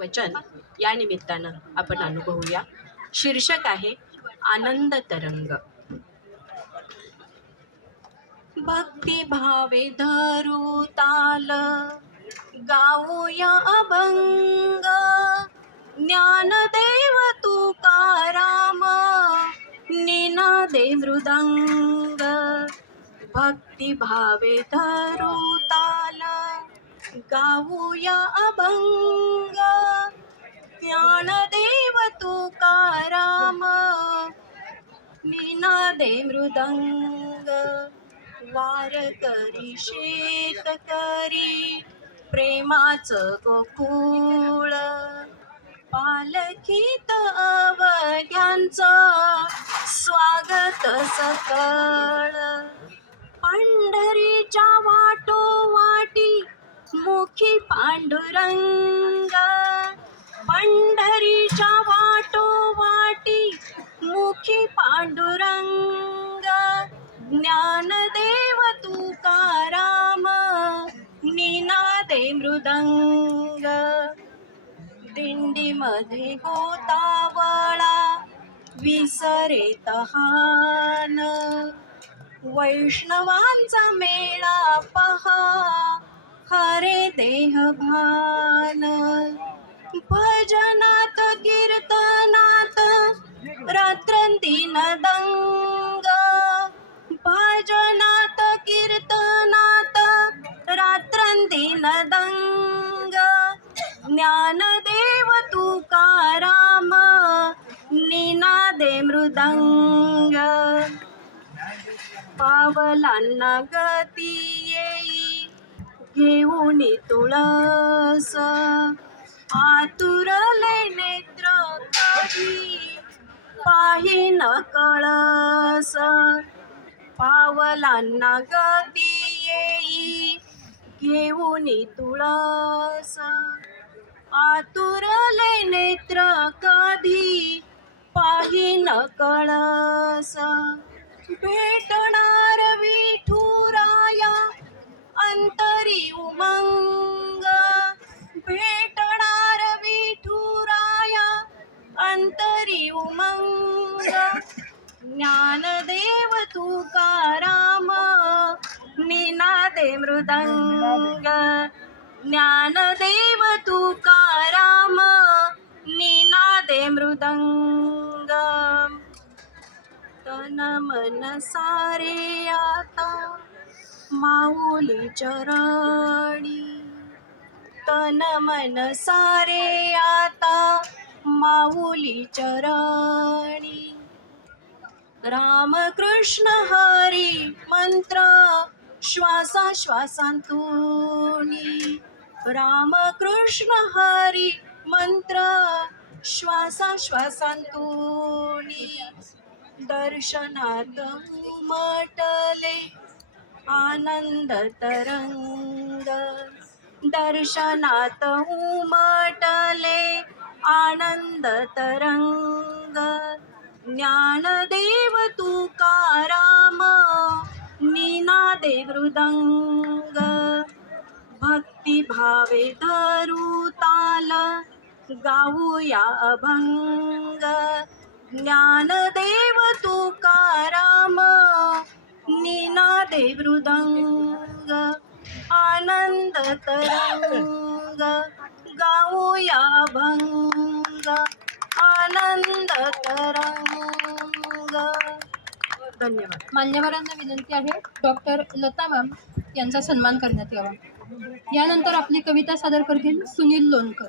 वचन या निमित्तानं आपण अनुभवूया. शीर्षक आहे आनंद तरंग. भक्तिभावे धरू ताल गाऊया अभंग. ज्ञानदेव तुकाराम निनादे मृदंग. भक्तिभावे धरू ताल गाऊया अभंग. ज्ञानदेव तुकाराम निनादे मृदंग वारकरी शेतकरी प्रेमाचं गोकुळ. पालखीत अवघ्यांचं स्वागत सकळ. पंढरीच्या वाटो वाटी मुखी पांडुरंग पंढरीच्या वाटो वाटी मुखी पांडुरंग ज्ञानदेव तुकाराम निनादे मृदंग. दिंडीमध्ये गोतावळा विसरे तहान. वैष्णवांचा मेळ देह भान भजनात कीर्तनात रात्रंदिन दंग भजनात कीर्तनात रात्रंदिन दंग ज्ञानदेव तुकाराम निनादे मृदंग. पावलांना गती घेऊन तुळस. आतुरले नेत्र कधी पाहिन कळस. पावलांना गती येई घेऊन तुळस. आतुरले नेत्र कधी पाहिन कळस. भेटणार अंतरी उमंग. ज्ञानदेव तुकाराम निनादे मृदंग. ज्ञानदेव तुकाराम निनादे मृदंग. तन मन सारे आता. माऊली चरणी. तन मन सारे आता. माऊली चरणी. रामकृष्ण हरी मंत्र श्वासा श्वासांतुनी. रामकृष्ण हरी मंत्र श्वासा श्वासांतुनी. दर्शनात उमटले आनंद तरंग. दर्शनात उमटले आनंद तरंग. ज्ञानदेव तुकाराम निनादे मृदंग. भक्तिभावे धरू ताल गाऊया अभंग. ज्ञानदेव तुकाराम निनादे मृदंग. आनंद तरंग. गाऊया भंग आनंद तरंग. धन्यवाद. मान्यवरांना विनंती आहे डॉक्टर लता मॅम यांचा सन्मान करण्यात यावा. यानंतर आपली कविता सादर करतील सुनील लोणकर.